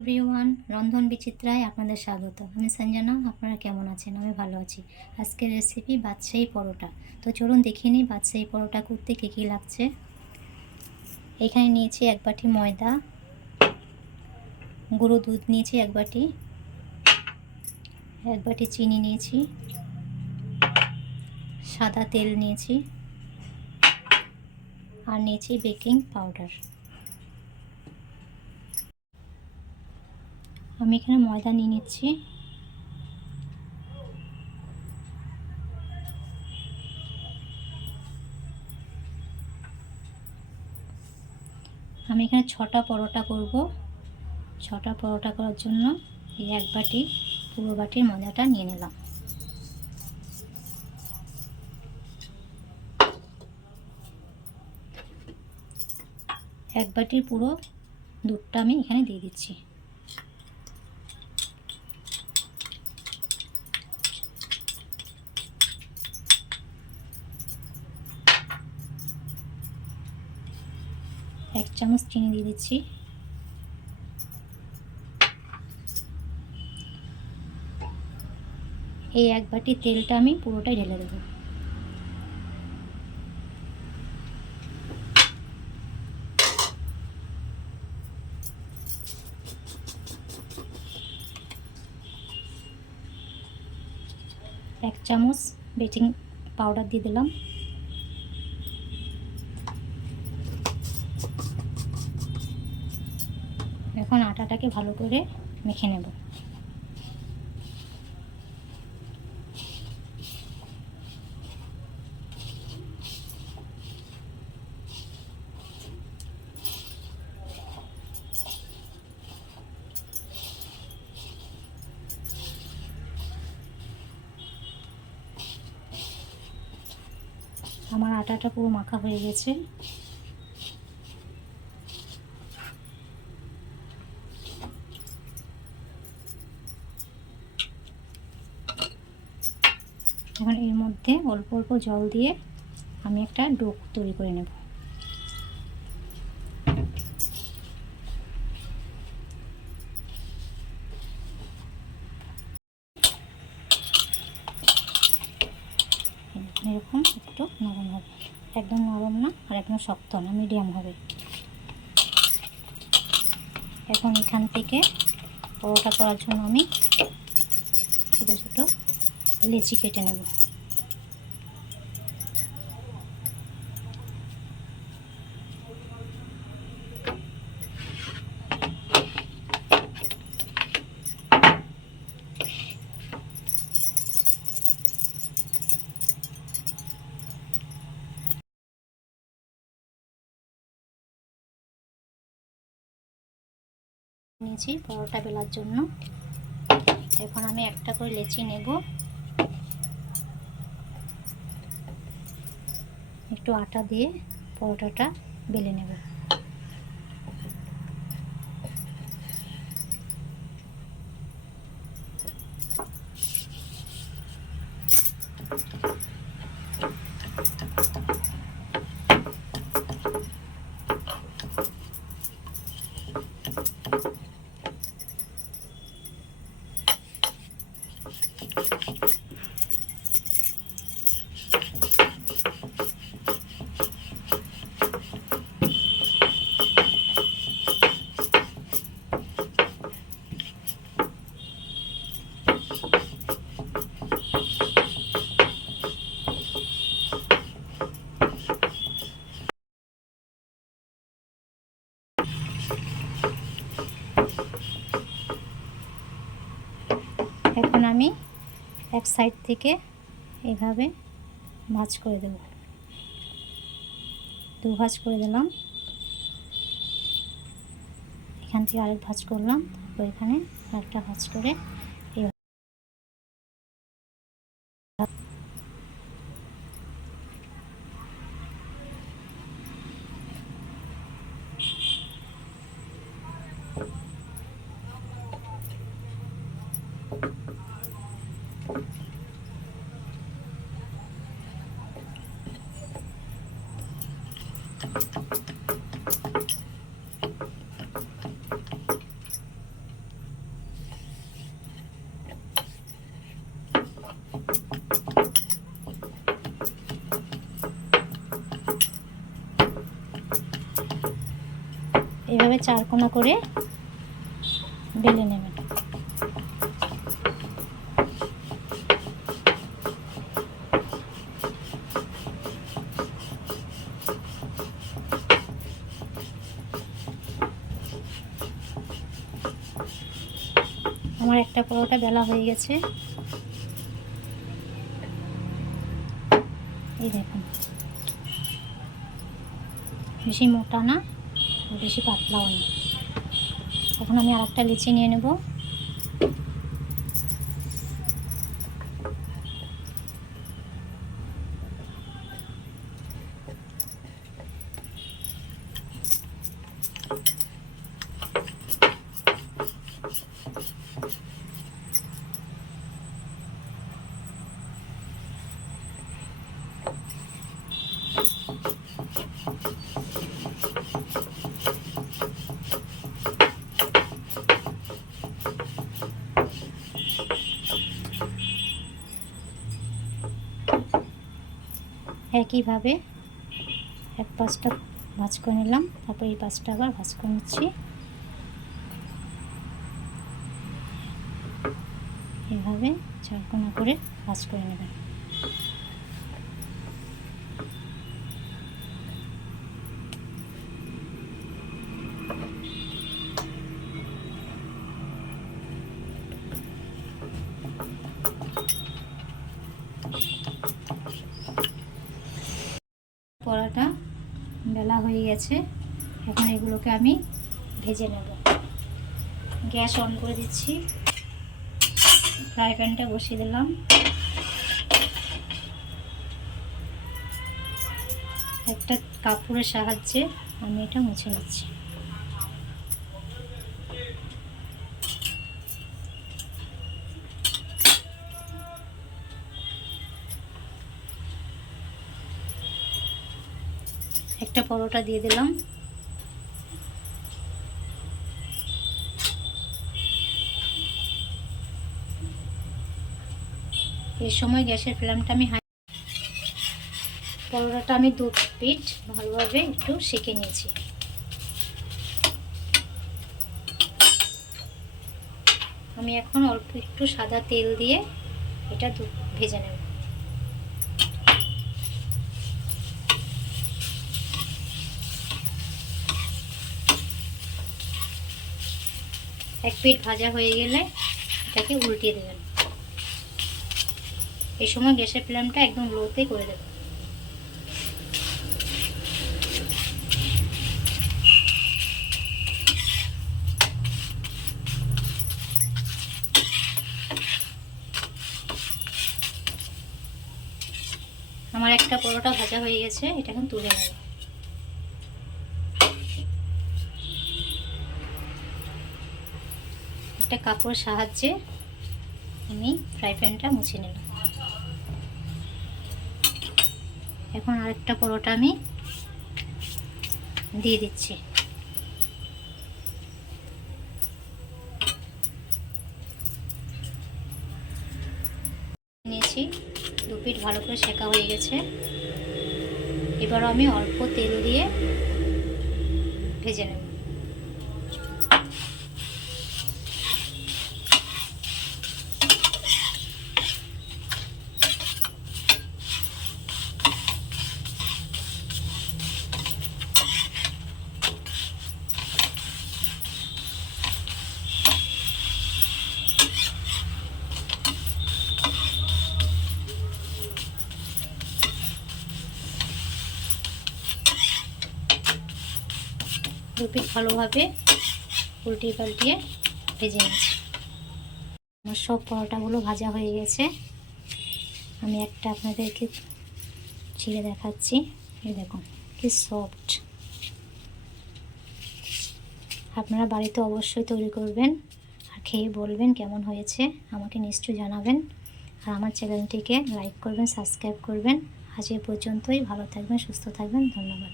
Everyone, রন্ধন বিচিত্রায় আপনাদের স্বাগত। আমি সঞ্জনা, আপনারা কেমন আছেন? আমি ভালো আছি। আজকের রেসিপি বাদশাহী পরোটা। তো চলুন দেখে নিই বাদশাহী পরোটা করতে কী কী লাগছে। এখানে নিয়েছি এক বাটি ময়দা। গুঁড়ো দুধ নিয়েছি এক বাটি। এক বাটি চিনি নিয়েছি। সাদা তেল নিয়েছি। আর নিয়েছি বেকিং পাউডার। আমি এখানে ময়দা নিয়ে নিচ্ছি। আমি এখানে ছটা পরোটা করব। ছটা পরোটা করার জন্য এই এক বাটি পুরো বাটির ময়দাটা নিয়ে নিলাম। এক বাটির পুরো দুধটা আমি এখানে দিয়ে দিচ্ছি এক চামচ চিনি দিয়ে দিচ্ছি। এই এক বাটি তেলটা আমি পুরোটাই ঢেলে দেবো। এক চামচ বেকিং পাউডার দিয়ে দিলাম। আটাটাকে ভালো করে মেখে নেব। আমার আটাটা পুরো মাখা হয়ে গেছে। এখন এর মধ্যে অল্প অল্প জল দিয়ে আমি একটা ডো তৈরি করে নেব। এরকম একটু নরম হবে। একদম নরম না, আর একদম শক্ত না মিডিয়াম হবে। এখন এখান থেকে পরোটা করার জন্য আমি ছোটো ছোটো লেচি কেটে নেব। নিয়েছি পরোটা বেলার জন্য। এখন আমি একটা করে লেচি নেব। একটু আটা দিয়ে পরোটাটা বেলে নেব। এখন সাইড থেকে এভাবে ভাজ করে দেব। দু ভাজ করে দিলাম। এখান থেকে আরেক ভাজ করলাম। তারপর এখানে আরেকটা ভাজ করে এইভাবে চারকোনা করে বেলে নেবেন। আমার একটা পরোটা বেলা হয়ে গেছে। এই দেখুন। বেশি মোটা না। বেশি পাতলাও না। এখন আমি আর একটা লিচি নিয়ে নেব। একইভাবে এক পাঁচটা ভাজ করে নিলাম, তারপর এই পাঁচটা আবার ভাজ করে নিচ্ছি। এভাবে চারকোনা করে ভাজ করে নেবেন। গেছে এখন এগুলোকে আমি ভেজে নেব। গ্যাস অন করে দিচ্ছি। ফ্রাই প্যানটা বসিয়ে দিলাম। একটা কাপড়ের সাহায্যে আমি এটা মুছে নিচ্ছি। একটা পরোটা দিয়ে দিলাম। এর সময় গ্যাসের ফ্লেমটা আমি হাই পরোটাটা আমি দু পিঠ ভালোভাবে একটু সেঁকে নিয়েছি। আমি এখন অল্প একটু সাদা তেল দিয়ে এটা ভেজে নেব। এক পিঠ ভাজা হয়ে গেলে এটাকে উল্টিয়ে দেবেন। এই সময় গ্যাসের ফ্লেমটা একদম লোতে করে দেবেন। আমার একটা পরোটা ভাজা হয়ে গেছে, এটা এখন তুলে নেব। একটা কাপড় সাহায্যে আমি ফ্রাই প্যানটা মুছে নিলাম। এখন আরেকটা পরোটা আমি দিয়ে দিচ্ছি। নিয়েছি দু পিঠ ভালো করে শেখা হয়ে গেছে। এবারও আমি অল্প তেল দিয়ে ভেজে নেব। দুপিট ভালোভাবে উল্টিয়ে পাল্টিয়ে ভেজে নিচ্ছি। আমার সব পরোটাগুলো ভাজা হয়ে গেছে। আমি একটা আপনাদেরকে ছিঁড়ে দেখাচ্ছি। এই দেখুন, কি সফট আপনারা বাড়িতে অবশ্যই তৈরি করবেন আর খেয়ে বলবেন কেমন হয়েছে, আমাকে নিশ্চয়ই জানাবেন। আর আমার চ্যানেলটিকে লাইক করবেন সাবস্ক্রাইব করবেন। আজ এ পর্যন্তই, ভালো থাকবেন, সুস্থ থাকবেন, ধন্যবাদ।